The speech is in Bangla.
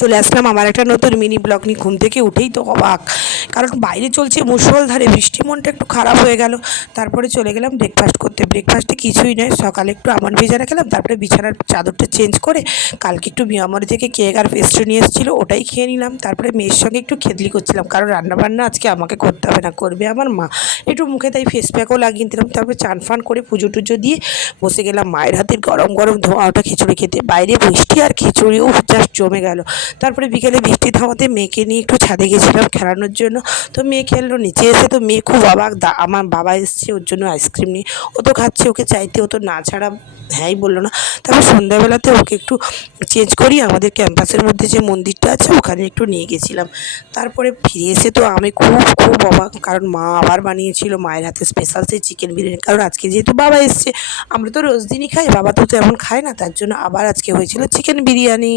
চলে আসলাম আমার একটা নতুন মিনি ব্লগ নিয়ে। ঘুম থেকে উঠেই তো অবাক, কারণ বাইরে চলছে মুষলধারে বৃষ্টি। মনটা একটু খারাপ হয়ে গেল। তারপরে চলে গেলাম ব্রেকফাস্ট করতে। ব্রেকফাস্টে কিছুই নয়, সকালে একটু আমন্ড ভেজারা খেলাম, তারপরে বিছানার চাদরটা চেঞ্জ করে কালকে একটু মিয়ামরি থেকে কেক আর পেস্ট্রি নিয়ে এসেছিলো, ওটাই খেয়ে নিলাম। তারপরে মেয়ের সঙ্গে একটু খেদলি করছিলাম, কারণ রান্নাবান্না আজকে আমাকে করতে হবে না, করবে আমার মা। একটু মুখে তাই ফেস প্যাকও লাগিয়ে দিলাম। তারপরে চান ফান করে পুজো টুজো দিয়ে বসে গেলাম মায়ের হাতের গরম গরম ধোঁয়া ওটা খিচুড়ি খেতে। বাইরে বৃষ্টি আর খিচুড়িও জাস্ট জমে গেল। তারপরে বিকেলে বৃষ্টি থামাতে মেয়েকে নিয়ে একটু ছাদে গেছিলাম খেলানোর জন্য। তো মেয়ে খেললো, নিচে এসে তো মেয়ে খুব অবাক, আমার বাবা এসছে ওর জন্য আইসক্রিম নিয়ে। ও তো খাচ্ছে, ওকে চাইতে ও তো না ছাড়া হ্যাঁই বললো না। তারপর সন্ধ্যাবেলাতে ওকে একটু চেঞ্জ করি আমাদের ক্যাম্পাসের মধ্যে যে মন্দিরটা আছে ওখানে একটু নিয়ে গেছিলাম। তারপরে ফিরে এসে তো আমি খুব খুব অবাক, কারণ মা আবার বানিয়েছিল মায়ের হাতে স্পেশাল সেই চিকেন বিরিয়ানি। কারণ আজকে যেহেতু বাবা এসছে, আমরা তো রোজ দিনই খাই, বাবা তো তেমন খায় না, তার জন্য আবার আজকে হয়েছিল চিকেন বিরিয়ানি।